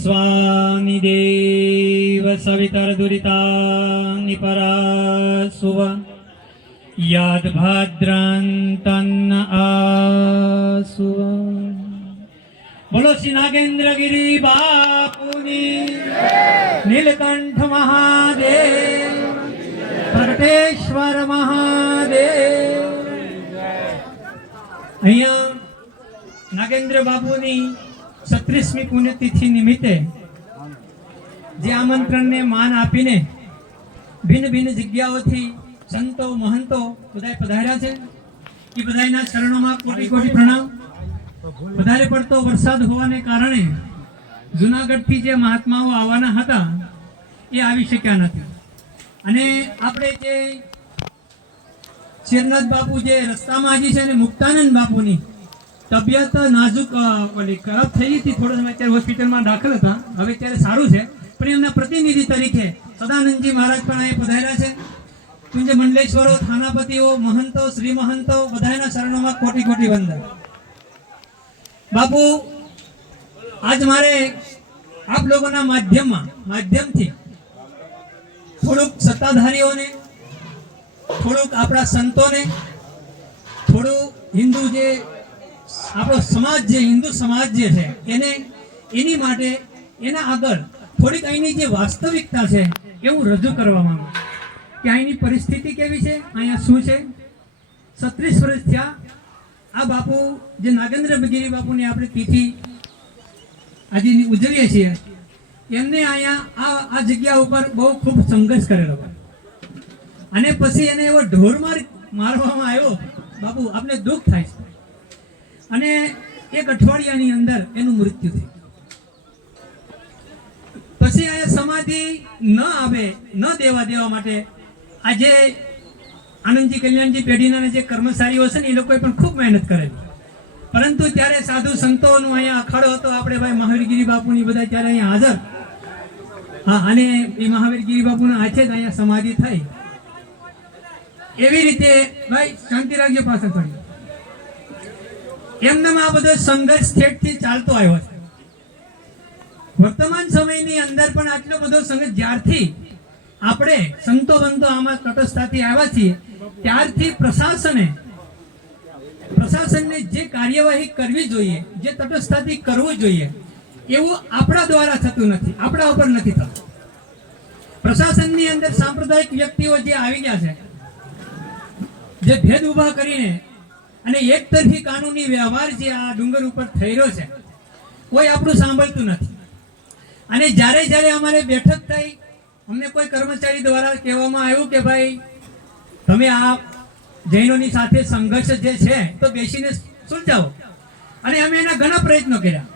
સ્વામિ દેવ સવિતરદુરિતાनि પરાસુવ યાદ ભાદ્રાંતન આસુવ બોલો શ્રી નાગેન્દ્રગીરી બાપુની નીલકંઠ મહાદેવ પ્રગટેશ્વર મહાદેવ અહીંયા નાગેન્દ્ર બાપુની છત્રીસમી પુણ્યતિથિ નિમિત્તે જે આમંત્રણને માન આપીને ભિન્ન ભિન્ન જગ્યાઓથી સંતો, મહંતો બધા પધાર્યા છે. એ બધાના ચરણોમાં કોટી કોટી પ્રણામ. વધારે પડતો વરસાદ હોવાને કારણે જુનાગઢથી જે મહાત્માઓ આવવાના હતા, એ આવી શક્યા નથી. અને આપણે જે શેરનાથ બાપુ જે રસ્તામાં હજી છે ને મુક્તાનંદ બાપુની તબિયત નાજુક ખરાબ થઈ હતી. થોડો સમય અત્યારે હોસ્પિટલમાં દાખલ હતા. હવે અત્યારે સારું છે. પણ એમના પ્રતિનિધિ તરીકે સદાનંદજી મહારાજ પણ અહીં પધાર્યા છે. કુંજ મંડલેશ્વરો, થાનાપતિઓ, મહંતો, શ્રી મહંતો, બધાના શરણોમાં કોટી કોટી વંદન. બાપુ, આજ મારે આપ લોકોના માધ્યમમાં, માધ્યમથી થોડુંક સત્તાધારીઓને, થોડુંક આપણા સંતોને, થોડું હિન્દુ જે આપણો સમાજ જે હિન્દુ સમાજ જે છે, એને એની માટે એના આગળ થોડીક અહીંની જે વાસ્તવિકતા છે, એવું રજૂ કરવા માંગુ કે અહીંની પરિસ્થિતિ કેવી છે, અહીંયા શું છે? છત્રીસ વર્ષ થયા, આ બાપુ, જે નાગેન્દ્ર બગીરી બાપુની આપણે તિથિ આજે ઉજવીએ છીએ, એમને અહીંયા આ આ જગ્યા ઉપર બહુ ખૂબ સંઘર્ષ કરેલો અને પછી એને એવો ઢોર માર મારવામાં આવ્યો, બાપુ, આપને દુઃખ થાય છે. અને એક અઠવાડિયાની અંદર એનું મૃત્યુ થયું. પછી અહીંયા સમાધિ ન આવે, ન દેવા દેવા માટે આજે આનંદજી કલ્યાણજી પેઢીના જે કર્મચારીઓ છે ને, એ લોકોએ પણ ખૂબ મહેનત કરેલી. પરંતુ ત્યારે સાધુ સંતોનો અહીંયા અખાડો હતો, આપણે ભાઈ મહાવીરગીરી બાપુની બધા ત્યારે અહીંયા હાજર. હા, અને એ મહાવીરગીરી બાપુના હાથે જ અહીંયા સમાધિ થઈ. એવી રીતે ભાઈ શાંતિ રાખજો પાછળ થોડી. એમને આ બધો સંઘર્ષ છેટથી ચાલતો આવ્યો છે. વર્તમાન સમયની અંદર પણ આટલો બધો સંઘર્ષ જ્યારથી આપણે સંતો બંતો આમાં તટસ્થતાથી આવ્યા છીએ, ત્યારથી પ્રશાસને, પ્રશાસનને જે કાર્યવાહી કરવી જોઈએ, જે તટસ્થતાથી કરવું જોઈએ, એવું આપણા દ્વારા થતું નથી, આપણા ઉપર નથી થતું. પ્રશાસનની અંદર સાંપ્રદાયિક વ્યક્તિઓ જે આવી ગયા છે, જે ભેદ ઊભા કરીને અને એક તરફી કાનૂની વ્યવહાર જે આ ડુંગર ઉપર થઈ રહ્યો છે, કોઈ આપણું સાંભળતું નથી. અને જ્યારે જ્યારે અમારે બેઠક થઈ, અમને કોઈ કર્મચારી દ્વારા કહેવામાં આવ્યું કે ભાઈ, તમે આ જૈનોની સાથે સંઘર્ષ જે છે, તો બેસીને સુલઝાવો. અને અમે એના ઘણા પ્રયત્નો કર્યા.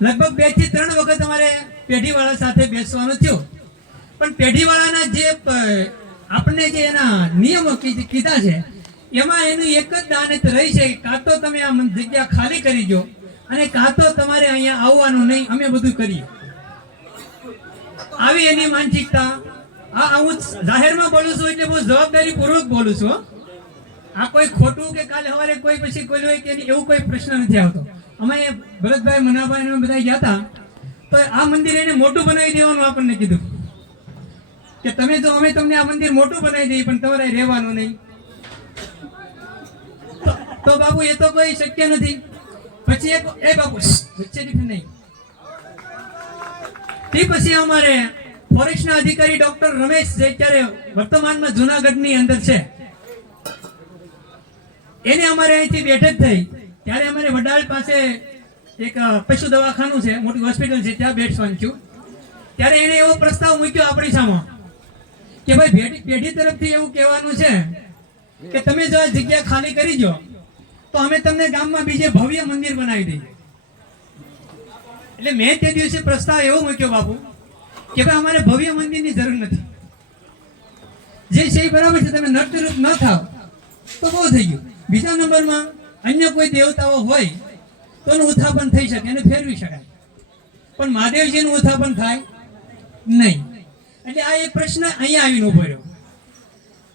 લગભગ બેથી ત્રણ વખત અમારે પેઢીવાળા સાથે બેસવાનું થયું. પણ પેઢીવાળાના જે આપણને જે એના નિયમો કીધા છે એમાં એનું એક જ દાનત રહી છે, કાં તો તમે આ જગ્યા ખાલી કરી દો અને કાં તો તમારે અહીંયા આવવાનું નહીં, અમે બધું કરીએ. આવી એની માનસિકતા. આ હું જાહેરમાં બોલું છું એટલે બહુ જવાબદારી પૂર્વક બોલું છું આ કોઈ ખોટું કે કાલે સવારે કોઈ પછી કોઈ હોય કે એવું કોઈ પ્રશ્ન નથી આવતો. અમે ભરતભાઈ, મનાભાઈ બધા ગયા હતા તો આ મંદિર એને મોટું બનાવી દેવાનું આપણને કીધું. કે તમે તો, અમે તમને આ મંદિર મોટું બનાવી દઈએ, પણ તમારે રહેવાનું નહીં. તો- બાબુ, એ તો કોઈ શક્ય નથી. પછી એક, એ બાપુ વચ્ચેથી નહીં. તે પછી અમારે ફોરેસ્ટના અધિકારી ડોક્ટર રમેશ જે અત્યારે વર્તમાનમાં જુનાગઢની અંદર છે, એને અમારે અહીંથી બેઠક થઈ. ત્યારે અમારે વડાલ પાસે એક પશુ દવાખાનું છે, મોટી હોસ્પિટલ છે, ત્યાં બેસવાનું છું. ત્યારે એને એવો પ્રસ્તાવ મૂક્યો આપણી સામે કે ભાઈ પેઢી તરફથી એવું કહેવાનું છે કે તમે જો આ જગ્યા ખાલી કરી દો તો અમે તમને ગામમાં બીજે ભવ્ય મંદિર બનાવી દઈએ. એટલે મેં તે દિવસે પ્રસ્તાવ એવો મૂક્યો બાપુ, કે ભાઈ અમારે ભવ્ય મંદિરની જરૂર નથી. જે છે એ બરાબર છે, તમે નર્તરૂપ ન થાવ, તો બહુ થઈ ગયું. બીજા નંબરમાં અન્ય કોઈ દેવતાઓ હોય, તો એનું ઉત્થાપન થઈ શકે, એને ફેરવી શકાય. પણ મહાદેવજીનું ઉત્થાપન થાય નહીં. એટલે આ એક પ્રશ્ન અહીંયા આવીને ઊભો રહ્યો.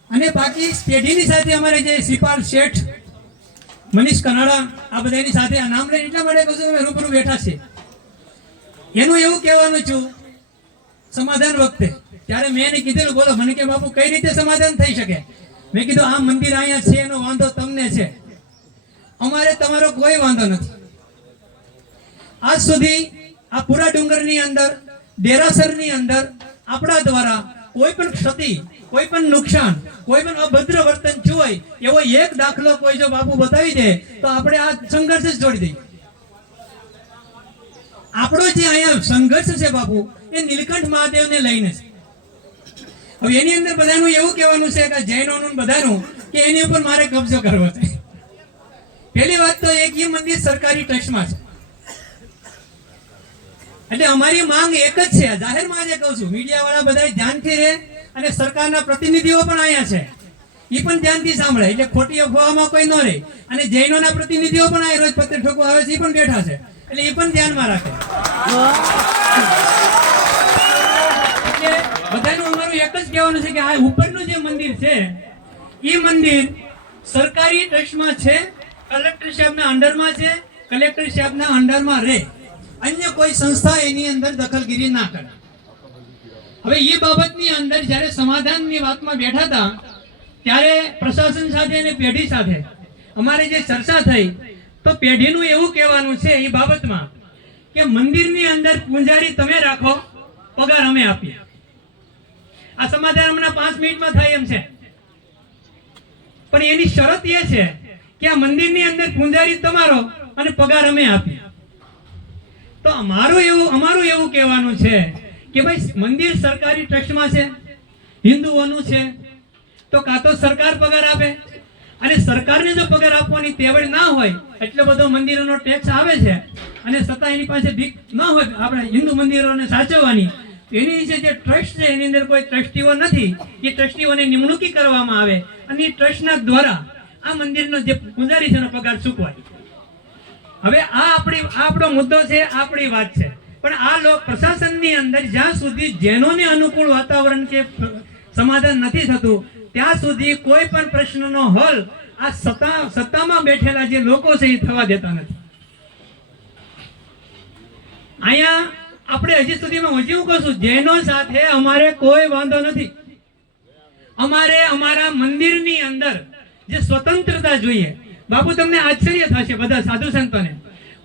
અને બાકી પેઢીની સાથે અમારે જે સિપાલ શેઠ મનીષ કનાડા આ બધાની સાથે આ નામ લઈને એટલા માટે કહું છું રૂબરૂ બેઠા છે. એનું એવું કહેવાનું છું, સમાધાન વખતે, ત્યારે મેં એને કીધેલું, બોલો, મને કે બાપુ, કઈ રીતે સમાધાન થઈ શકે? મેં કીધું આ મંદિર અહીંયા છે, એનો વાંધો તમને છે. અમારે તમારો કોઈ વાંધો નથી. આજ સુધી આ પૂરા ડુંગરની અંદર, દેરાસરની અંદર, આપણા દ્વારા કોઈ પણ ક્ષતિ, કોઈ પણ નુકસાન, કોઈ પણ અભદ્ર વર્તન જોય એવો એક દાખલો કોઈ જો બાપુ બતાવી દે, તો આપણે આ સંઘર્ષ જ છોડી દઈએ. આપણો જે અહીંયા સંઘર્ષ છે બાપુ, એ નીલકંઠ મહાદેવને લઈને છે. હવે એની અંદર બધાનું એવું કહેવાનું છે કે જૈનોનું બધાનું, કે એની ઉપર મારે કબજો કરવો છે. પહેલી વાત તો એક એ મંદિર સરકારી ટ્રસ્ટમાં છે. એટલે અમારી માંગ એક જ છે. જાહેરમાં જે કહું છું મીડિયા વાળા બધા ધ્યાનથી રહે અને સરકારના પ્રતિનિધિઓ પણ અહીંયા છે. એ પણ ધ્યાનથી સાંભળે. એટલે ખોટી અફવામાં કોઈ ન રહે. અને જૈનોના પ્રતિનિધિઓ પણ આ રોજ પત્ર ઠોકવા આવે છે એ પણ બેઠા છે. એટલે એ પણ ધ્યાનમાં રાખે. બધાનું અમારું એક જ કહેવાનું છે કે આ ઉપરનું જે મંદિર છે એ મંદિર સરકારી ટ્રસ્ટમાં છે, કલેક્ટર સાહેબના અંડરમાં છે, કલેક્ટર સાહેબના અંડરમાં રહે. અન્ય કોઈ સંસ્થા એની અંદર દખલગીરી ના કરે. હવે એ બાબતની અંદર જ્યારે સમાધાનની વાતમાં બેઠા હતા, ત્યારે પ્રશાસન સાથે અને પેઢી સાથે અમારી જે ચર્ચા થઈ, તો પેઢીનું એવું કહેવાનું છે એ બાબતમાં કે મંદિરની અંદર પૂંજારી તમે રાખો, પગાર અમે આપીએ. આ સમાધાન હમણાં પાંચ મિનિટમાં થાય એમ છે. પણ એની શરત એ છે કે આ મંદિરની અંદર પૂંજારી તમારો અને પગાર અમે આપીએ. તો અમારું એવું અમારું એવું કહેવાનું છે કે ભાઈ મંદિર સરકારી ટ્રસ્ટમાં છે, હિન્દુઓનું છે, તો કાં તો સરકાર પગાર આપે. અને સરકારને જો પગાર આપવાની તેવડ ના હોય, એટલો બધો મંદિરોનો ટેક્સ આવે છે, અને છતાં એની પાસે ભીખ ન હોય આપણે હિન્દુ મંદિરોને સાચવવાની એની નીચે જે ટ્રસ્ટ છે, એની અંદર કોઈ ટ્રસ્ટીઓ નથી. એ ટ્રસ્ટીઓની નિમણૂકી કરવામાં આવે. અને એ ટ્રસ્ટના દ્વારા આ મંદિરનો જે પૂજારી છે એનો પગાર ચૂકવાય. હવે આ આપણી આપણો મુદ્દો છે આપણી વાત છે. પણ આ લોક પ્રશાસનની અંદર જ્યાં સુધી જેનોને અનુકૂળ વાતાવરણ કે સમાધાન નથી થતું, ત્યાં સુધી કોઈ પણ પ્રશ્નનો હલ આ સત્તા, સત્તામાં બેઠેલા જે લોકો છે એ થવા દેતા નથી. અહીંયા આપણે હજી સુધીમાં હું કહું છું? જેનો સાથે અમારે કોઈ વાંધો નથી. અમારે અમારા મંદિરની અંદર જે સ્વતંત્રતા જોઈએ બાપુ, તમને આશ્ચર્ય થશે બધા સાધુ સંતોને.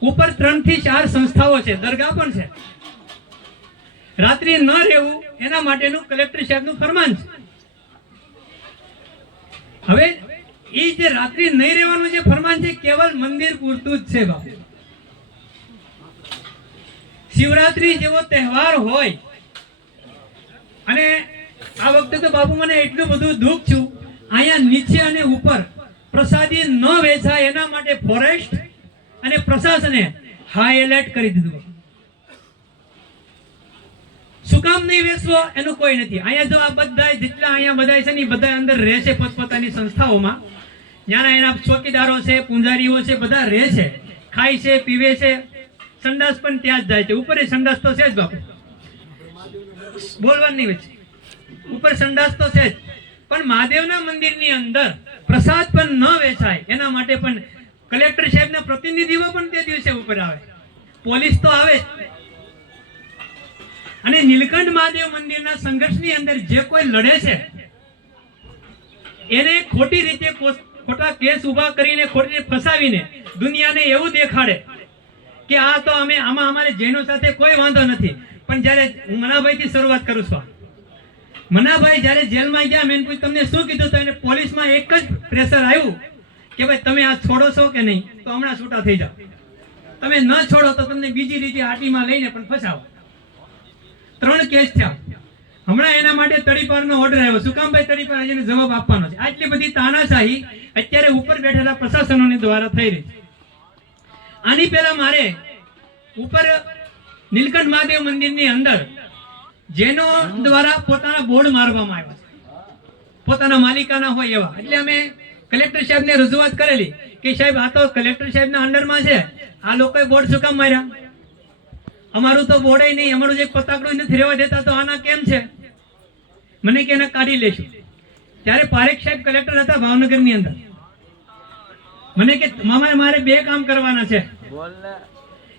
ઉપર ત્રણથી ચાર સંસ્થાઓ છે, દરગાહ પણ છે. રાત્રિ ન રહેવું, એના માટેનું કલેક્ટર સાહેબનું ફરમાન છે. હવે, એ જે રાત્રિ નહીં રહેવાનું જે ફરમાન છે, કેવલ મંદિર પૂરતું જ છે, બાપુ. શિવરાત્રી જેવો તહેવાર હોય, અને આ વખતે તો બાપુ, મને એટલું બધું દુઃખ છું અહીંયા નીચે અને ઉપર પ્રસાદી ન વેચાય એના માટે ફોરેસ્ટ અને પ્રશાસને હાઈ એલર્ટ કરી દીધું. શું કામ નહીં વેચવો? એનું કોઈ નથી. અહીંયા જો આ બધા જેટલા અહીંયા બધા છે ને બધા અંદર રહે છે પોતપોતાની સંસ્થાઓમાં. જ્યાં એના ચોકીદારો છે, પૂંજારીઓ છે, બધા રહે છે. ખાય છે, પીવે છે. સંડાસ પણ ત્યાં જ જાય છે. ઉપર સંડાસ તો છે જ બાપુ. બોલવાની નહીં ઉપર સંડાસ તો છે જ. પણ મહાદેવના મંદિરની અંદર પ્રસાદ પણ ન વેચાય. એના માટે પણ કલેક્ટર સાહેબના પ્રતિનિધિઓ પણ તે દિવસે ઉપર આવે. પોલીસ તો આવે અને નીલકંઠ મહાદેવ મંદિરના સંઘર્ષની અંદર જે કોઈ લડે છે, એને ખોટી રીતે ખોટા કેસ ઊભા કરીને, ખોટી ફસાવીને દુનિયાને એવું દેખાડે કે આ તો અમે, આમાં અમારે જૈનો સાથે કોઈ વાંધો નથી. પણ જ્યારે હું મનાભાઈ થી શરૂઆત કરું છું. મનાભાઈ જ્યારે જેલમાં ગયા, મેં પૂછ તમને શું કીધું? તો એને પોલીસમાં એક જ પ્રેશર આવ્યું કે ભાઈ, તમે આ છોડો છો કે નહીં? તો હમણાં છૂટા થઈ જાઓ. તમે ન છોડો તો તમને બીજી રીતે આટીમાં લઈને પણ ફસાવો. ત્રણ કેસ થયા. હમણાં એના માટે તડીપારનો ઓર્ડર આવ્યો. શું કામ ભાઈ તડીપાર? આજે જવાબ આપવાનો છે. આટલી બધી તાનાશાહી અત્યારે ઉપર બેઠેલા પ્રશાસનોની દ્વારા થઈ રહી છે. આની પહેલા મારે ઉપર નીલકંઠ મહાદેવ મંદિરની અંદર જેનો દ્વારા પોતાના બોર્ડ મારવામાં આવ્યા છે. પોતાના માલિકાના હોય એવા. એટલે અમે કલેક્ટર સાહેબને રજૂઆત કરેલી કે સાહેબ આ તો કલેક્ટર સાહેબના અંડરમાં છે. આ લોકોએ બોર્ડ શું કામ માર્યા? અમારું તો બોર્ડ નહીં અમારું જે પતાકડું નથી રહેવા દેતા તો આના કેમ છે? મને કે એને કાઢી લેશું. ત્યારે પારેખ સાહેબ કલેક્ટર હતા ભાવનગરની અંદર. મને કે મામા મારે બે કામ કરવાના છે.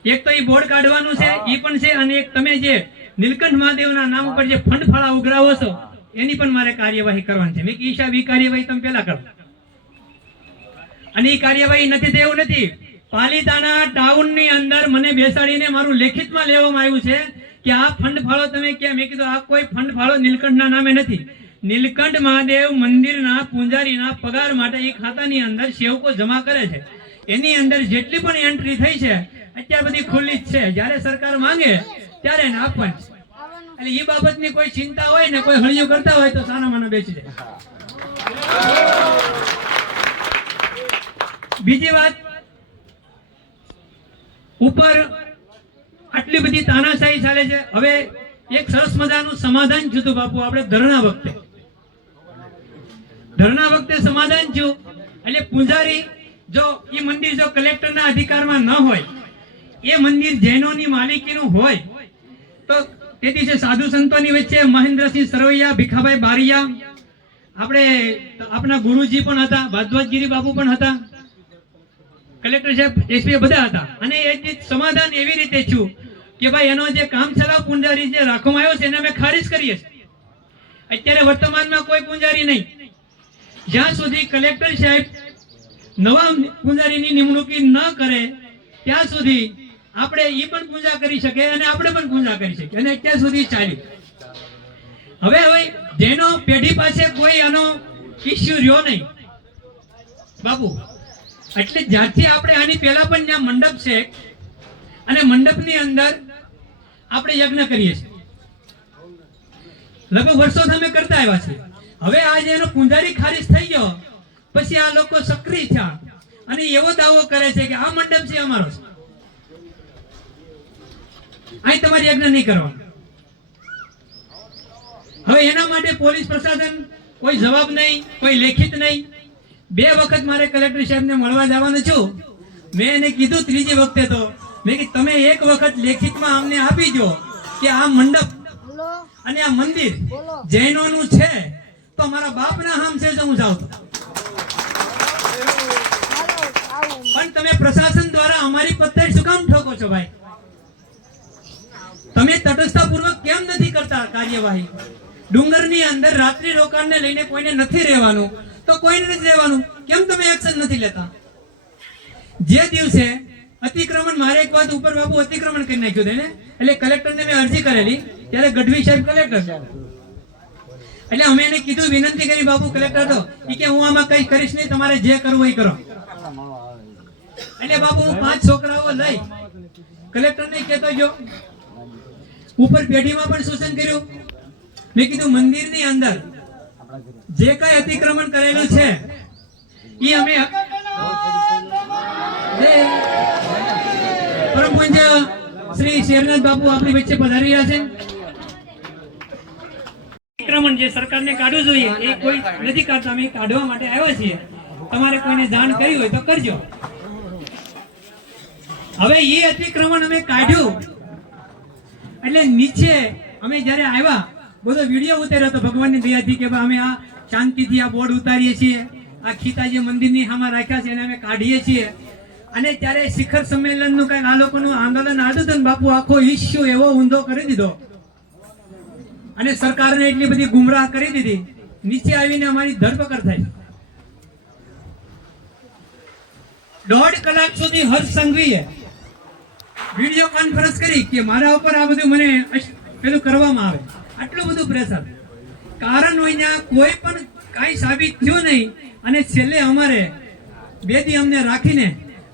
એક તો એ બોર્ડ કાઢવાનું છે એ પણ છે અને એક તમે જે નીલકંઠ મહાદેવના નામ ઉપર જે ફંડ ફાળા ઉઘરાવો છો, એની પણ મારે કાર્યવાહી કરવાની છે. મેં ઈશા બી કાર્યવાહી તમે પેલા કરો. અને એ કાર્યવાહી નથી તો નથી. પાલિતાના ટાઉનની અંદર મને બેસાડીને મારું લેખિતમાં લેવામાં આવ્યું છે કે આ ફંડ ફાળો તમે ક્યાં? મેં કીધું, આ કોઈ ફંડ ફાળો નીલકંઠના નામે નથી. નીલકંઠ મહાદેવ મંદિરના પૂંજારીના પગાર માટે એ ખાતાની અંદર સેવકો જમા કરે છે. એની અંદર જેટલી પણ એન્ટ્રી થઈ છે, અત્યાર બધી ખુલ્લી જ છે. જ્યારે સરકાર માંગે ત્યારે એને આપવાની એટલે એ બાબતની કોઈ ચિંતા હોય ને કોઈ હળિયું કરતા હોય તો સાના માના બેસી જાય. બીજી વાત, ઉપર આટલી બધી તાનાશાહી ચાલે છે. હવે એક સરસ મજાનું સમાધાન થયું બાપુ, આપણે ધરણા વખતે. ધરણા વખતે સમાધાન થયું. એટલે પૂજારી જો એ મંદિર જો કલેક્ટરના અધિકારમાં ન હોય, એ મંદિર જૈનોની માલિકીનું હોય તો તે દિવસે સાધુ સંતોની વચ્ચે મહેન્દ્રસિંહ સરવૈયા ભીખાભાઈ બારિયા, આપણે આપણા ગુરુજી પણ હતા ભારદ્વાજગીરી બાપુ પણ હતા, કલેક્ટર સાહેબ, એસપી બધા હતા. અને એ સમાધાન એવી રીતે છું કે ભાઈ એનો જે કામચલાઉ પૂંજારી જે રાખવામાં આવ્યો છે, એને અમે ખારીજ કરીએ છીએ. અત્યારે વર્તમાનમાં કોઈ પૂંજારી નહીં. જ્યાં સુધી કલેક્ટર સાહેબ નવા પૂંજારીની નિમણૂકી ન કરે, ત્યાં સુધી આપણે એ પણ પૂજા કરી શકે અને આપણે પણ પૂજા કરી શકીએ. અને અત્યાર સુધી ચાલ્યું. હવે હવે જેનો પેઢી પાસે કોઈ આનો ઇસ્યુ રહ્યો નહીં. બાપુ, એટલે જ્યાંથી આપણે આની પહેલા પણ જ્યાં મંડપ છે, અને મંડપની અંદર આપણે યજ્ઞ કરીએ છીએ. લગભગ વર્ષો તમે કરતા આવ્યા છે હવે આજે એનો પૂંજારી ખારીજ થઈ ગયો, પછી આ લોકો સક્રિય થયા. અને એવો દાવો કરે છે કે આ મંડપ છે અમારો છે. અહીં તમારે યજ્ઞ નહીં કરવાનો. હવે એના માટે પોલીસ પ્રશાસન કોઈ જવાબ નહીં કોઈ લેખિત નહીં. બે વખત મારે કલેક્ટર સાહેબને મળવા જવાનું છું. મેં એને કીધું ત્રીજી વખતે તો. મેં કીધું તમે એક વખત લેખિતમાં અમને આપી દો કે આ મંડપ અને આ મંદિર જૈનોનું છે તો મારા બાપના હામ છે હું જાઉં પણ તમે પ્રશાસન દ્વારા અમારી પત્તા શું કામ ઠોકો છો ભાઈ? તમે તટસ્થતાપૂર્વક કેમ નથી કરતા કાર્યવાહી? ડુંગરની અંદર રાત્રિ રોકાણને લઈને કોઈને નથી રહેવાનું. તો કોઈને નથી રહેવાનું? કેમ તમે એક્શન નથી લેતા? જે દિવસે અતિક્રમણ, મારે એક વાત ઉપર બાબુ અતિક્રમણ કરી નાખ્યું તેને એટલે કલેક્ટરને મેં અરજી કરેલી, ત્યારે ગઢવી સાહેબ કલેક્ટર. એટલે અમે એને કીધું, વિનંતી કરી બાબુ કલેક્ટર તો કે હું આમાં કઈ કરીશ નહીં, તમારે જે કરવું એ કરો. એટલે બાબુ હું પાંચ છોકરાઓ લઈ, કલેક્ટરને કહેતો ગયો ઉપર પેઢીમાં પણ શોષણ કર્યું. મેં કીધું, મંદિરની અંદર જે કઈ અતિક્રમણ કરેલું છે એ અમે પરમ શ્રી શેરનાથ બાપુ આપણી વચ્ચે પધારી રહ્યા છે. અતિક્રમણ જે સરકારને કાઢવું જોઈએ, એ કોઈ નથી કાઢતા. અમે કાઢવા માટે આવ્યા છીએ. તમારે કોઈને જાણ કરી હોય તો કરજો. હવે એ અતિક્રમણ અમે કાઢ્યું. એટલે નીચે અમે જ્યારે આવ્યા, બધો વીડિયો ઉતાર્યો હતો ભગવાનની દયાથી કે અમે આ શાંતિથી આ બોર્ડ ઉતારીએ છીએ, આ ખીતાજી મંદિરની હામાં રાખ્યા છે, એને અમે કાઢીએ છીએ. અને ત્યારે શિખર સંમેલનનું કંઈક આ લોકોનું આંદોલન હતું બાપુ, આખો ઇસ્યુ એવો ઊંધો કરી દીધો. અને સરકારને એટલી બધી ગુમરાહ કરી દીધી. નીચે આવીને અમારી ધરપકડ થઈ. દોઢ કલાક સુધી હર્ષ સંઘવીએ વીડિયો કોન્ફરન્સ કરી કે મારા ઉપર આ બધું મને પેલું કરવામાં આવે. આટલું બધું પ્રેશર કારણ ત્યાં કોઈ પણ કાંઈ સાબિત થયું નહીં અને છેલ્લે અમારે બે દી અમને રાખીને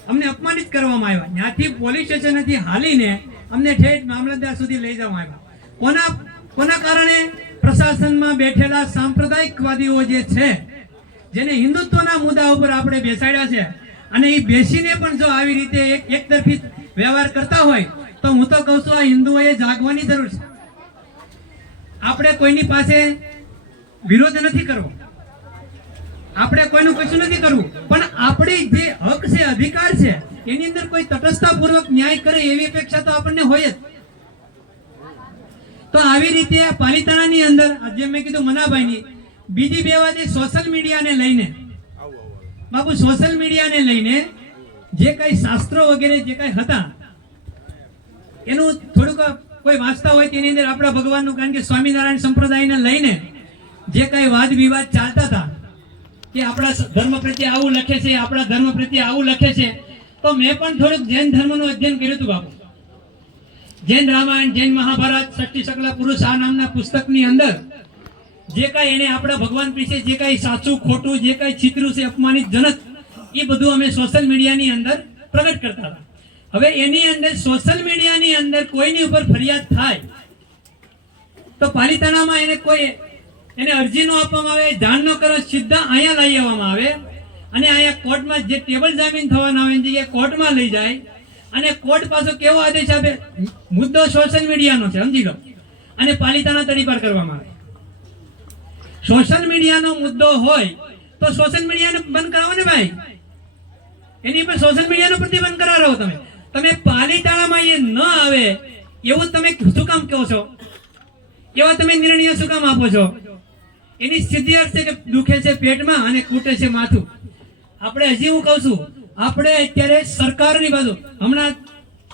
અમને અપમાનિત કરવામાં આવ્યા. ત્યાંથી પોલીસ સ્ટેશનથી હાલીને અમને ઠેઠ મામલતદાર સુધી લઈ જવામાં આવ્યા. કોના કોના કારણે? પ્રશાસનમાં બેઠેલા સાંપ્રદાયિકવાદીઓ જે છે, જેને હિન્દુત્વના મુદ્દા ઉપર આપણે બેસાડ્યા છે અને એ બેસીને પણ જો આવી રીતે એક એકતરફી વ્યવહાર કરતા હોય તો હું તો કહું છું આ હિન્દુઓએ જાગવાની જરૂર છે. આપણે કોઈની પાસે વિરોધ નથી કરવો. આપણે કોઈનું કશું નથી કરવું. પણ આપણી જે હક છે અધિકાર છે એની અંદર કોઈ તટસ્થતાપૂર્વક ન્યાય કરે એવી અપેક્ષા તો આપણને હોય જ. તો આવી રીતે આ પાલિતાણાની અંદર જેમ મેં કીધું મનાભાઈની બીજી બે વાત એ સોશિયલ મીડિયાને લઈને. બાપુ સોશિયલ મીડિયાને લઈને જે કઈ શાસ્ત્રો વગેરે જે કઈ હતા, એનું થોડુંક કોઈ વાંચતા હોય તેની અંદર આપણા ભગવાનનું, કારણ કે સ્વામિનારાયણ સંપ્રદાયને લઈને જે કઈ વાદ વિવાદ ચાલતા હતા, કે આપણા ધર્મ પ્રત્યે આવું લખે છે, આપણા ધર્મ પ્રત્યે આવું લખે છે, તો મેં પણ થોડુંક જૈન ધર્મનું અધ્યયન કર્યું હતું બાપુ. જૈન રામાયણ, જૈન મહાભારત, ષષ્ઠી શકલા પુરુષ આ નામના પુસ્તકની અંદર જે કાંઈ એને આપણા ભગવાન વિશે જે કાંઈ સાચું ખોટું, જે કાંઈ ચિત્રું છે, અપમાનિત જનક એ બધું અમે સોશિયલ મીડિયાની અંદર પ્રગટ કરતા હતા. હવે એની અંદર સોશિયલ મીડિયાની અંદર કોઈની ઉપર ફરિયાદ થાય, તો પાલિતાણામાં એને કોઈ, એને અરજી નો આપવામાં આવે, જાણ ન કરો, સીધા અહીંયા લઈ આવવામાં આવે અને અહીંયા કોર્ટમાં જે ટેબલ જામીન થવાના આવે જગ્યાએ કોર્ટમાં લઈ જાય અને કોર્ટ પાછો કેવો આદેશ આપે? મુદ્દો સોશિયલ મીડિયાનો છે, સમજી લો. અને પાલિતાના તડીપાર કરવામાં આવે. સોશિયલ મીડિયાનો મુદ્દો હોય તો સોશિયલ મીડિયાને બંધ કરાવો ને ભાઈ. એની પર સોશિયલ મીડિયાનો પ્રતિબંધ કરાવો તમે. તમે પાલીતાણામાં એ ન આવે, એવું તમે શું કામ કહો છો? એવા તમે નિર્ણયો શું કામ આપો છો? એની સ્થિતિ અર્થ છે કે દુખે છે પેટમાં અને કૂટે છે માથું. આપણે હજી હું કહું છું, આપણે અત્યારે સરકારની બાજુ, હમણાં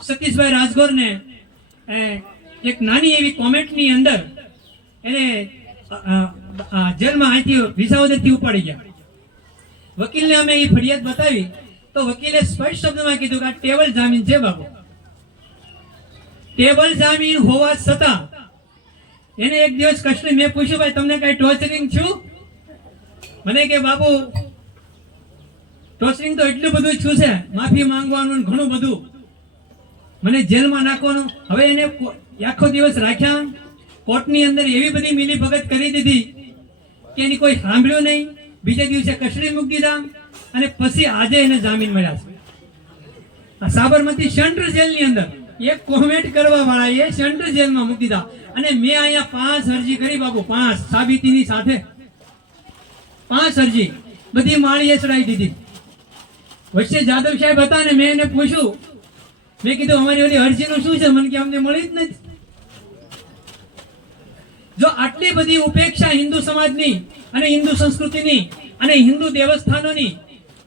સતીશભાઈ રાજગોરને એક નાની એવી કોમેન્ટની અંદર એને જેલમાં અહીંથી વિસાવદરથી ઉપાડી ગયા. વકીલને અમે એ ફરિયાદ બતાવી તો વકીલે સ્પષ્ટ શબ્દમાં કીધું કે આ ટેબલ જામીન છે બાબુ? ટેબલ જામીન હોવા છતાં, એને એક દિવસ કષ્ટ મેં પૂછ્યું, ભાઈ, તમને કઈ ટોર્ચરિંગ છું મને કે બાબુ ટોર્ચરિંગ તો એટલું બધું છું છે, માફી માંગવાનું ઘણું બધું. મને જેલમાં નાખવાનું. હવે એને આખો દિવસ રાખ્યા. કોર્ટની અંદર એવી બધી મિલી ભગત કરી દીધી કે એની કોઈ સાંભળ્યું નહીં. બીજે દિવસે કસડી મૂકી દીધા. અને પછી આજે એને જામીન મળ્યા છે. સાબરમતી સેન્ટ્રલ જેલની અંદર એક કોમેન્ટ કરવા વાળા એ સેન્ટ્રલ જેલમાં મૂકી દીધા. અને મેં અહીંયા પાંચ અરજી કરી બાબુ પાંચ સાબિતીની સાથે. પાંચ અરજી. બધી માળીએ ચડાવી દીધી. વચ્ચે જાદવ સાહેબ હતા ને મેં એને પૂછ્યું. મેં કીધું, અમારી ઓલી અરજીનું શું છે? મને કે અમને મળી જ નથી. જો આટલી બધી ઉપેક્ષા હિન્દુ સમાજની અને હિન્દુ સંસ્કૃતિની અને હિન્દુ દેવસ્થાનોની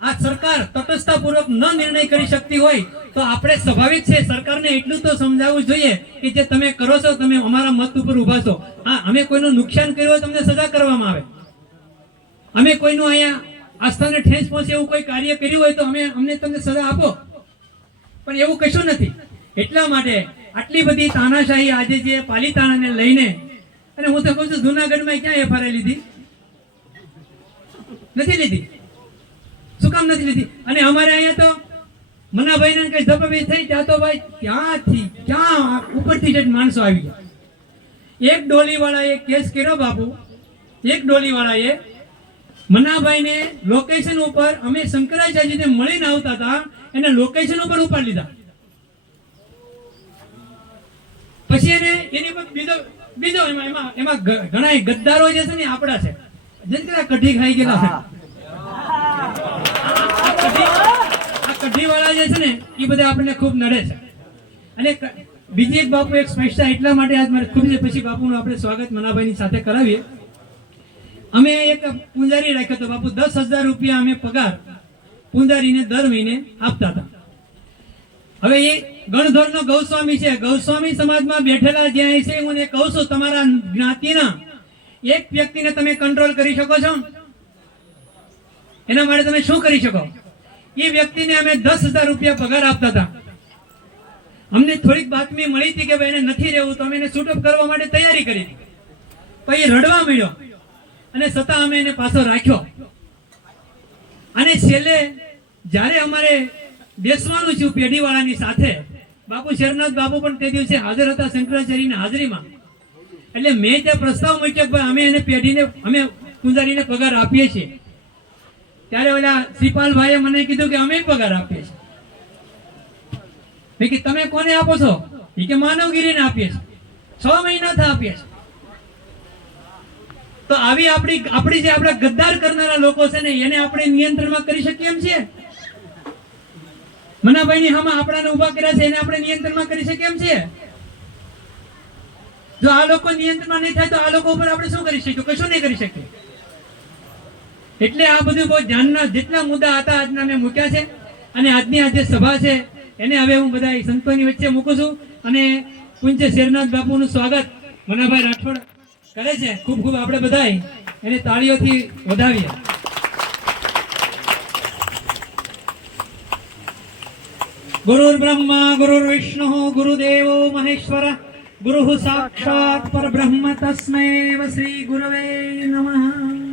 આ સરકાર તટસ્થતાપૂર્વક ન નિર્ણય કરી શકતી હોય, તો આપણે સ્વાભાવિક છે, સરકારને એટલું તો સમજાવવું જોઈએ કે જે તમે કરો છો, તમે અમારા મત ઉપર ઊભા છો. હા, અમે કોઈનું નુકસાન કર્યું હોય, તમને સજા કરવામાં આવે. અમે કોઈનું અહીંયા આસ્થાને ઠેસ પહોંચે એવું કોઈ કાર્ય કર્યું હોય, તો અમે અમને તમને સજા આપો. પણ એવું કશું નથી. એટલા માટે આટલી બધી તાનાશાહી આજે જે પાલિતાણાને લઈને, અને હું તો કહું છું, જુનાગઢમાં ક્યાં એફઆરઆઈ લીધી? નથી લીધી? કામ નથી લીધી. અને અમારે અહીંયા તો મનાભાઈ કઈ ધપાવી થઈ ત્યાં તો ભાઈ ક્યાંથી, ક્યાં ઉપરથી માણસો આવી ગયા? એક ડોલી વાળાએ કેસ કર્યો બાપુ. એક ડોલી વાળાએ મનાભાઈને લોકેશન ઉપર અમે શંકરાચાર્યજીને મળીને આવતા હતા, એને લોકેશન ઉપર ઉપાડી લીધા. પછી એને એની પર બીજો બીજો એમાં એમાં ઘણા ગદ્દારો જે છે ને આપડા છે. જેમ કે કઢી ખાઈ ગયેલા છે. આ એ બધા આપણને ગૌસ્વામી છે. ગૌસ્વામી સમાજમાં બેઠેલા જ્યાં છે, હું કહું છું, તમારા જ્ઞાતિના એક વ્યક્તિને તમે કંટ્રોલ કરી શકો છો. એના માટે તમે શું કરી શકો? એ વ્યક્તિને અમે દસ હજાર રૂપિયા પગાર આપતા હતા. અમને થોડીક બાતમી મળી હતી કે ભાઈ એને નથી રહેવું, તો અમે એને શૂટઅપ કરવા માટે તૈયારી કરી હતી. પછી રડવા મળ્યો અને છતાં અમે એને પાછો રાખ્યો. અને છેલ્લે જ્યારે અમારે બેસવાનું છું પેઢીવાળાની સાથે, બાપુ શરનાથ બાપુ પણ તે દિવસે હાજર હતા શંકરાચાર્યની હાજરીમાં. એટલે મેં તે પ્રસ્તાવ મૂક્યો કે ભાઈ અમે એને પેઢીને, અમે પૂંજારીને પગાર આપીએ છીએ. ત્યારે ઓલા શ્રીપાલભાઈએ મને કીધું કે અમે પગાર આપીએ છીએ. કે તમે કોને આપો છો? એ કે, માનવગીરીને આપીએ છીએ. છ મહિનાથી આપીએ છીએ. તો આવી આપણી આપણી જે આપણે ગદ્દાર કરનારા લોકો છે ને, એને આપણે નિયંત્રણમાં કરી શકીએ એમ છે મનાભાઈની હામાં આપણાને ઊભા કર્યા છે, એને આપણે નિયંત્રણમાં કરી શકીએ એમ છે જો આ લોકો નિયંત્રણમાં નહીં થાય તો આ લોકો ઉપર આપણે શું કરી શકીએ? કશું નહીં કરી શકીએ. એટલે આ બધું બહુ ધ્યાનના, જેટલા મુદ્દા હતા આજના મેં મૂક્યા છે. અને આજની આ જે સભા છે, એને હવે હું બધા સંતોની વચ્ચે મૂકું છું. અને પૂજ્ય શેરનાથ બાપુનું સ્વાગત મનાભાઈ રાઠોડ કરે છે. ખૂબ ખૂબ આપણે બધાય એને તાળીઓથી વધાવીએ. ગુરુર બ્રહ્મા, ગુરુર વિષ્ણુ, ગુરુદેવો મહેશ્વર, ગુરુ સાક્ષાત પરબ્રહ્મ તસ્મૈ શ્રી ગુરવે નમઃ.